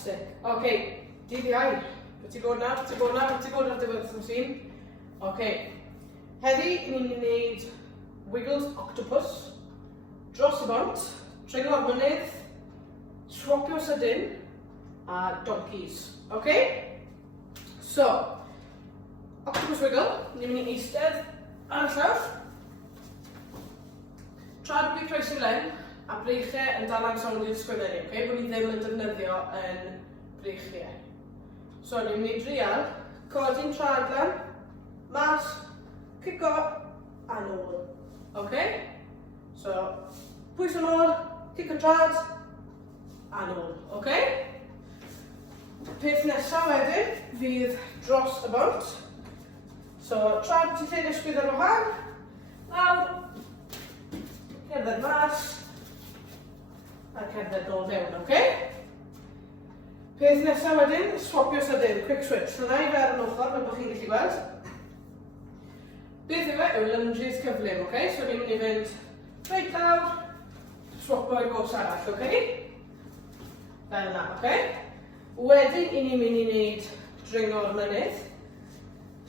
Fantastic. OK, dydd iau. Beth ti'n bod na? Beth ti'n bod na? Beth ti'n bod ar diwedd y sîn? OK. Heddi, ni'n mynd i wneud Wiggles Octopus, dros y bont, treiglo ar mynydd, swapio sydyn, a donkeys. OK? So, Octopus Wiggle, ni'n mynd i eistedd ar y llawr. Tra dwi'n croesi len, a breichiau yn dal am sawn i'r sgwydderu, okay? Bod ni ddim yn defnyddio yn breichiau. So, ni'n mynd i drial, codi'n traglan, mas, cico, a nôl. Okay? So, pwys yn ôl, cico trad, a nôl. Okay? Peth nesaf wedyn fydd dros y bont. So, tra bod ti'n lle ysgwydd ar wahân, lawr, cerdded mas, a cerdded nôl mewn, OK? Peth nesaf wedyn, swapio sydyn, quick switch. So, na i fe ar yn ochr, fel bod chi'n gallu gweld. Beth yw e? Yw lunges cyflym, OK? So, ni'n mynd i fynd reit lawr, swapio i gos arall, OK? Fel yna, OK? Wedyn, i ni'n mynd i wneud dringo'r mynydd.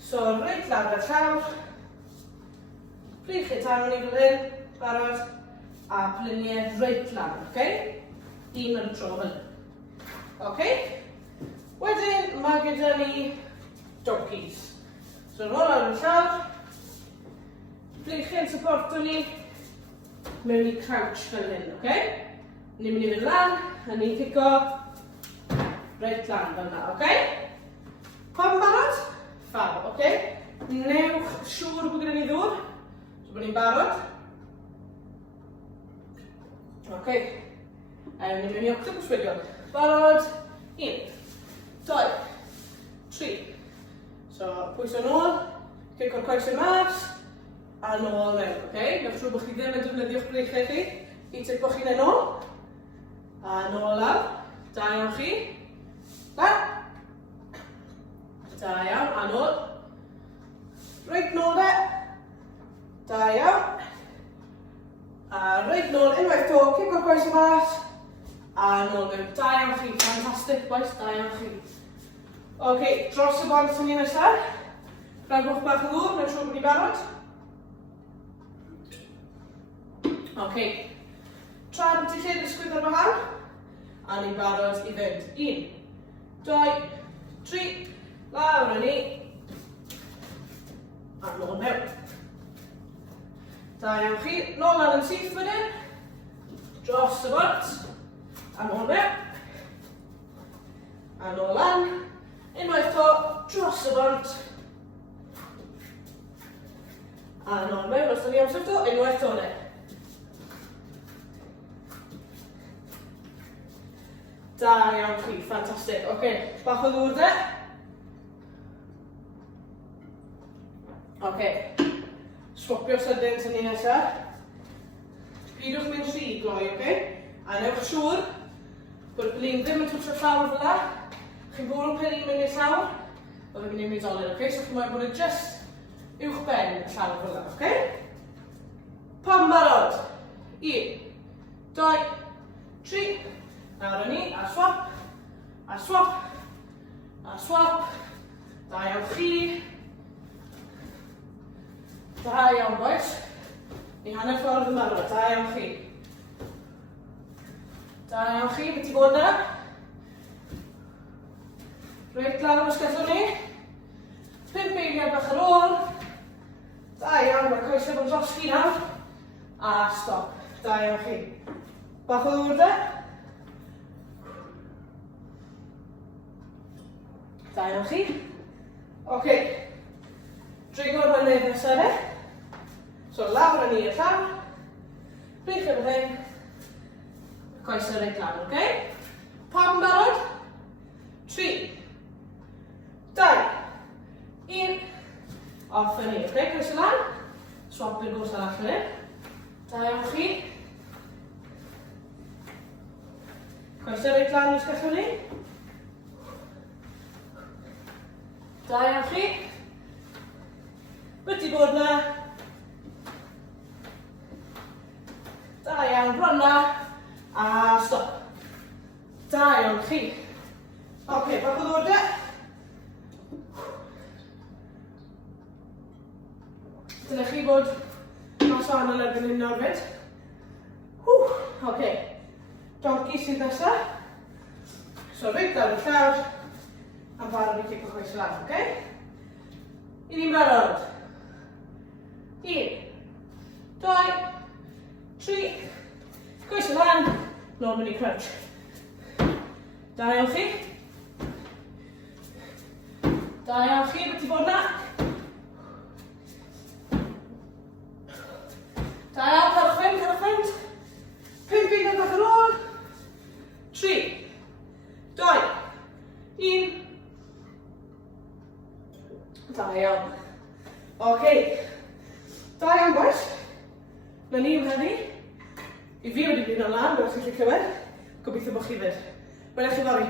So, reit lawr y llawr, breichiau tan ni fel hyn, barod, a pliniau reit lawr, OK? Un ar y tro hyn. OK? Wedyn, mae gyda ni donkeys. So, nôl lawr y llawr, breichiau'n supporto ni, mewn i crouch fel hyn, OK? Ni'n mynd i fynd lan, a ni'n cico reit lan fel yna, OK? Pam barod? Fab, OK? Newch siŵr bod gyda ni ddŵr, so bod ni'n barod. OK. Ni'n mynd i octopus wiggle. Barod. 1, 2, 3. So, pwys yn ôl, cico'r coesau mas, a nôl mewn, OK? Newch siŵr bod chi ddim yn defnyddio'ch breichiau chi. I tipo chi'n yn ôl. A nôl lawr. Da iawn chi. Lan. Da iawn, a nôl. Reit nôl de. Da iawn. A reit nôl, unwaith to, cico'r coesau mas. A nôl mewn. Da iawn chi, fantastic boys, da iawn chi. OK, dros y bont sy'n un nesaf. Rhagwch bach o ddŵr, mewn siŵr bod ni barod. OK. Tra bod ti lle ddysgwydd ar wahân. A ni'n barod i fynd. 1, 2, 3. Lawr yn ni. A nôl mewn. Da iawn chi. Nôl lan yn syth wedyn. Dros y bont. A nôl mewn. A nôl lan. Unwaith to, dros y bont. A nôl mewn, os da ni amser to, unwaith to ne. Da iawn chi, ffantastig. OK, bach o ddŵr de. OK, swapio sydyn sy'n ni nesaf. Pidwch mynd rhy gloi, OK? A newch siŵr bod y blin ddim yn twtio'r llawr fel la. Chi'n bwrw pen i'n mynd i'r llawr, oedd yn mynd i'n oedolyn, OK? So chi'n meddwl bod y just uwch ben y llawr fel la, OK? Pam barod? 1, 2, 3. Nawr yn ni, a swap, a swap, a swap. Da iawn chi. Da iawn boys. Ni hanner ffordd yn barod, da iawn chi. Da iawn chi, beth i bod na? Reit lawr os gallwn ni. 5 eiliad bach ar ôl. Da iawn, mae'r coesau bod dros chi nawr. A stop, da iawn chi. Bach o ddŵr de. Da iawn chi. OK. Dringo'r mynydd nesaf e. So lawr yn ni i'r llawr. Breichiau fel hyn. Coesau reit lawr, OK? Pam barod? 3, 2, 1. Off yn ni, OK? Coesau lan. Swap i'r gos arall yn hyn. Da iawn chi. Coesau reit lan os gallwn ni. Da iawn chi. Beth i bod na? Da iawn, rhan na. A stop. Da iawn chi. Oce, bach o ddod e. Dyle chi fod mas o anol erbyn hyn nawr fyd. Oce, donkey sydd nesaf. So fi dal y llawr. A barod i cico coes lan, oce? I ni'n barod. 1, 2, 3, coes lan, nôl mini crunch. Da iawn chi. Da iawn chi, beth i bod na? Da iawn, cychwyn. 5 uned bach ar ôl. 3, 2, 1. Da iawn. Oce. Da iawn, boys. Na ni yw hynny. I fi wedi bydd o'n lan, fel chi'n gallu clywed. Gobeithio bod chi fyd. Welech chi fory.